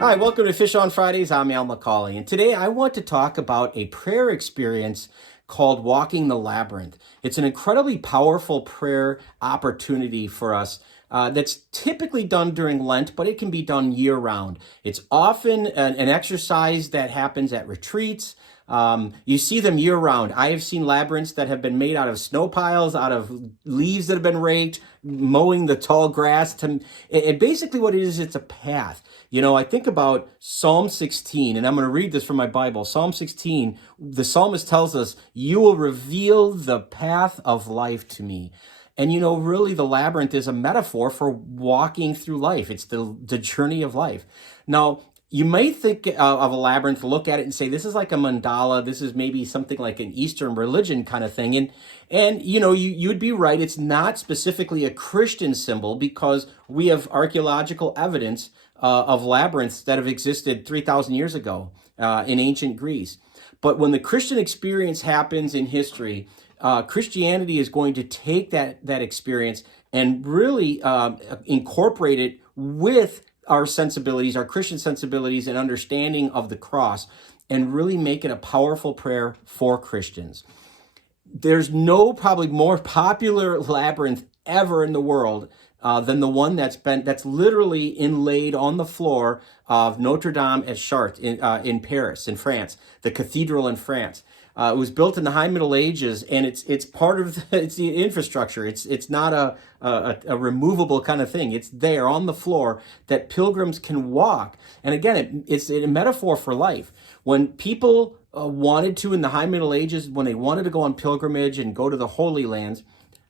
Hi, welcome to Fish on Fridays. I'm Al McCauley, and today I want to talk about a prayer experience called Walking the Labyrinth. It's an incredibly powerful prayer opportunity for us that's typically done during Lent, but it can be done year-round. It's often an exercise that happens at retreats. You see them year-round. I have seen labyrinths that have been made out of snow piles, out of leaves that have been raked, mowing the tall grass. And basically what it is, it's a path. You know, I think about Psalm 16, and I'm going to read this from my Bible. Psalm 16, the psalmist tells us, "You will reveal the path of life to me." And you know, really, the labyrinth is a metaphor for walking through life. It's the journey of life. Now, you may think of a labyrinth, look at it and say, this is like a mandala. This is maybe something like an Eastern religion kind of thing. And you know, you'd be right. It's not specifically a Christian symbol because we have archaeological evidence of labyrinths that have existed 3,000 years ago in ancient Greece. But when the Christian experience happens in history, Christianity is going to take that experience and really incorporate it with our sensibilities, our Christian sensibilities and understanding of the cross, and really make it a powerful prayer for Christians. There's no probably more popular labyrinth ever in the world than the one that's literally inlaid on the floor of Notre Dame at Chartres in Paris, in France, the cathedral in France. It was built in the High Middle Ages, and it's part of it's the infrastructure. It's not a removable kind of thing. It's there on the floor that pilgrims can walk. And again, it's a metaphor for life. When people wanted to in the High Middle Ages, when they wanted to go on pilgrimage and go to the Holy Lands,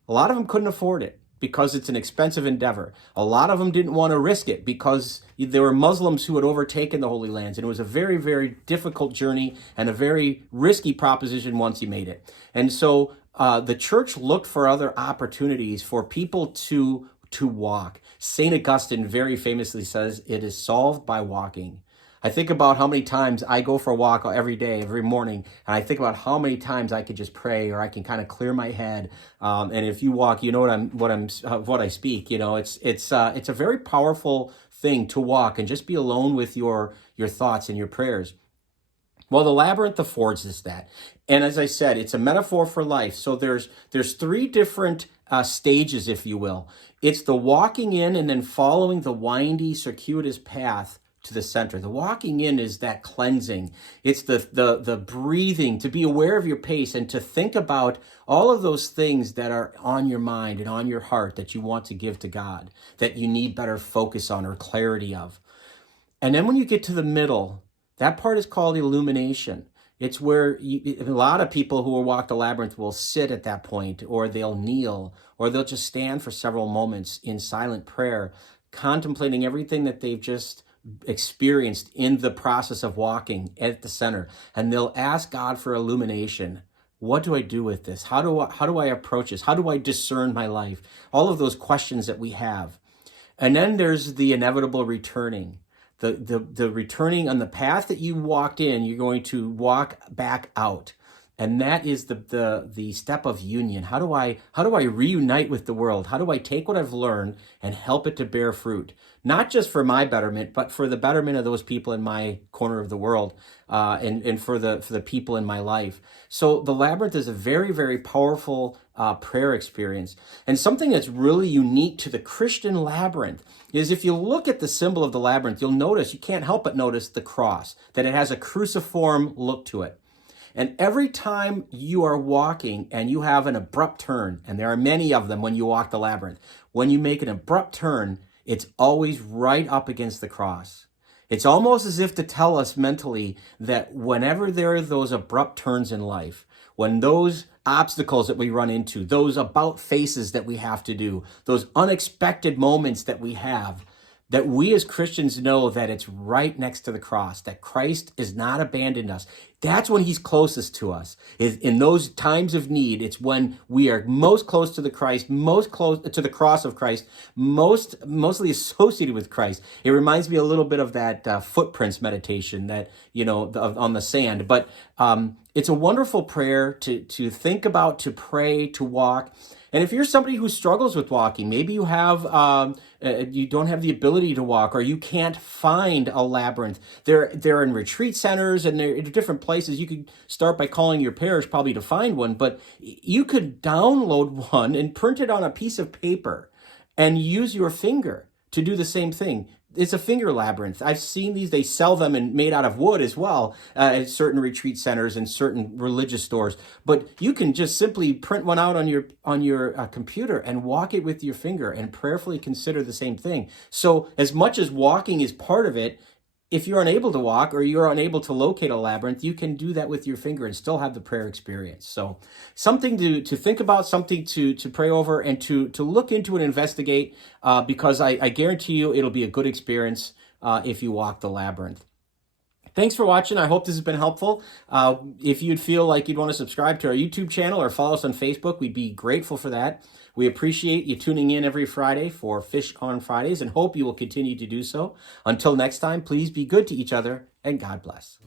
a lot of them couldn't afford it because it's an expensive endeavor. A lot of them didn't want to risk it because there were Muslims who had overtaken the Holy Lands, and it was a very, very difficult journey and a very risky proposition once you made it. And so the church looked for other opportunities for people to walk. St. Augustine very famously says, "It is solved by walking." I think about how many times I go for a walk every day, every morning, and I think about how many times I could just pray, or I can kind of clear my head. And if you walk, you know what I speak. You know, it's a very powerful thing to walk and just be alone with your thoughts and your prayers. Well, the labyrinth affords us that, and as I said, it's a metaphor for life. So there's three different stages, if you will. It's the walking in and then following the windy, circuitous path to the center. The walking in is that cleansing. It's the breathing, to be aware of your pace and to think about all of those things that are on your mind and on your heart that you want to give to God, that you need better focus on or clarity of. And then when you get to the middle, that part is called illumination. It's where a lot of people who will walk the labyrinth will sit at that point, or they'll kneel, or they'll just stand for several moments in silent prayer, contemplating everything that they've just experienced in the process of walking at the center. And they'll ask God for illumination. What do I do with this? How do I approach this? How do I discern my life? All of those questions that we have. And then there's the inevitable returning. The returning on the path that you walked in, you're going to walk back out. And that is the step of union. How do I reunite with the world? How do I take what I've learned and help it to bear fruit? Not just for my betterment, but for the betterment of those people in my corner of the world, and for the people in my life. So the labyrinth is a very, very powerful prayer experience. And something that's really unique to the Christian labyrinth is if you look at the symbol of the labyrinth, you can't help but notice the cross, that it has a cruciform look to it. And every time you are walking and you have an abrupt turn, and there are many of them when you walk the labyrinth, when you make an abrupt turn, it's always right up against the cross. It's almost as if to tell us mentally that whenever there are those abrupt turns in life, when those obstacles that we run into, those about faces that we have to do, those unexpected moments that we have, that we as Christians know that it's right next to the cross, that Christ has not abandoned us. That's when he's closest to us. Is in those times of need. It's when we are most close to the Christ, most close to the cross of Christ, mostly associated with Christ. It reminds me a little bit of that footprints meditation that on the sand. But it's a wonderful prayer to think about, to pray, to walk. And if you're somebody who struggles with walking, maybe you have you don't have the ability to walk, or you can't find a labyrinth. They're in retreat centers and they're in different places. You could start by calling your parish probably to find one, but you could download one and print it on a piece of paper and use your finger to do the same thing. It's a finger labyrinth. I've seen these. They sell them and made out of wood as well at certain retreat centers and certain religious stores. But you can just simply print one out on your computer and walk it with your finger and prayerfully consider the same thing. So as much as walking is part of it, if you're unable to walk or you're unable to locate a labyrinth, you can do that with your finger and still have the prayer experience. So something to think about, something to pray over and to look into and investigate, because I guarantee you it'll be a good experience if you walk the labyrinth. Thanks for watching. I hope this has been helpful. If you'd feel like you'd want to subscribe to our YouTube channel or follow us on Facebook, we'd be grateful for that. We appreciate you tuning in every Friday for Fish on Fridays and hope you will continue to do so. Until next time, please be good to each other and God bless.